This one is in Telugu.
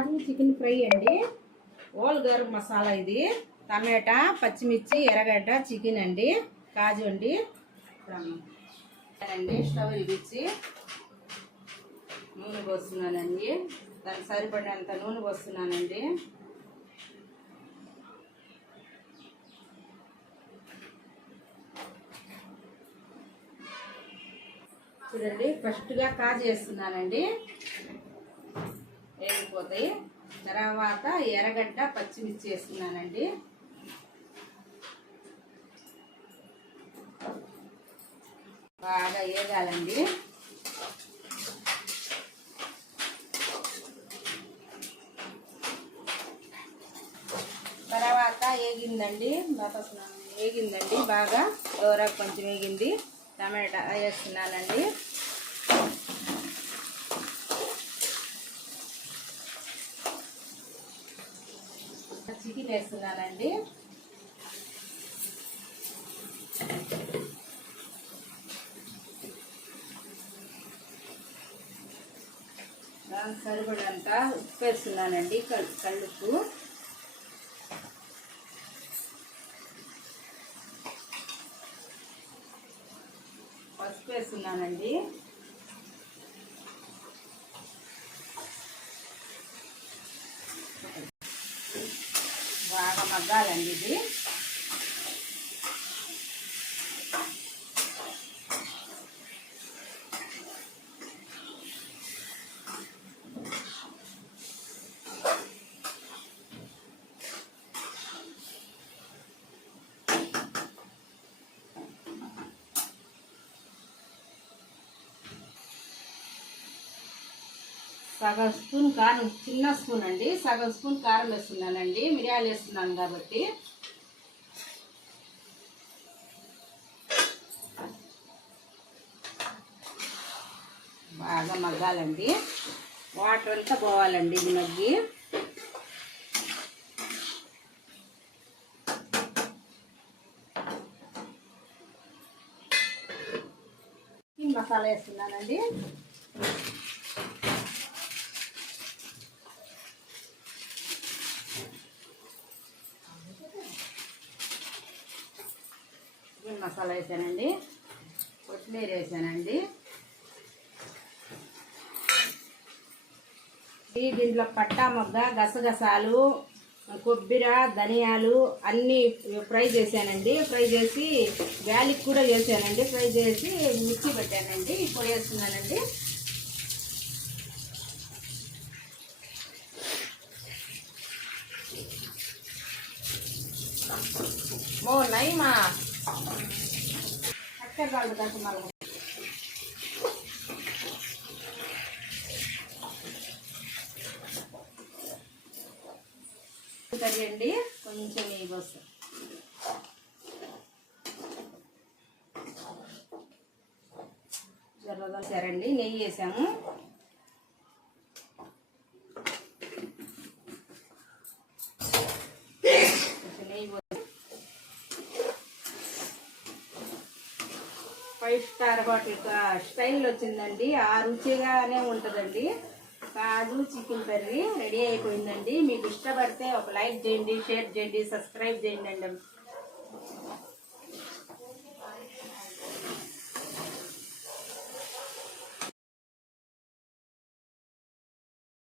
కాజు చికెన్ ఫ్రై అండి. ఓల్ గరం మసాలా ఇది. టమాటా, పచ్చిమిర్చి, ఎర్రగడ్డ, చికెన్ అండి, కాజు అండి. అండి స్టవ్ వెలిగించి నూనె పోస్తున్నానండి. దానికి సరిపడినంత నూనె పోస్తున్నానండి. చూడండి, ఫస్ట్గా కాజు వేస్తున్నానండి, వేగిపోతాయి. తర్వాత ఎర్రగడ్డ, పచ్చిమిర్చి వేస్తున్నానండి. బాగా వేగాలండి. తర్వాత వేగిందండి బాగా దూరకు కొంచెం వేగింది. టమాటా వేస్తున్నానండి. చికెన్ వేస్తున్నానండి. దానికి సరిపడంత ఉప్పు వేస్తున్నానండి, కల్లుప్పు. పసుపు వేస్తున్నానండి. బాగా మగ్గాలండి ఇది. సగం స్పూన్ కారం, చిన్న స్పూన్ అండి, సగం స్పూన్ కారం వేస్తున్నానండి. మిరియాలు వేస్తున్నాను కాబట్టి. బాగా మగ్గాలండి. వాటర్ అంతా పోవాలండి ఇది మగ్గి. మసాలా వేస్తున్నానండి. మసాలా వేసానండి, కొత్తిమీర వేసానండి. దీంట్లో పట్టా మొగ్గ, గసగసాలు, కొబ్బరి, ధనియాలు అన్నీ ఫ్రై చేశానండి. ఫ్రై చేసి గాలికి కూడా చేశానండి. ఫ్రై చేసి మిక్సీ పెట్టానండి. ఇప్పుడు వేస్తున్నానండి. నైమా అక్కర్రాళ్ళు కట్టుమల్లి అండి. కొంచెం నెయ్యి వస్తుంది. సరండి, నెయ్యి వేసాము. నెయ్యి 5 స్టార్ హోటల్ స్టైల్ వచ్చిందండి. ఆ రుచిగానే ఉంటుందండి. కాజు చికెన్ కర్రీ రెడీ అయిపోయిందండి. మీకు ఇష్టపడితే ఒక లైక్ చేయండి, షేర్ చేయండి, సబ్స్క్రైబ్ చేయండి.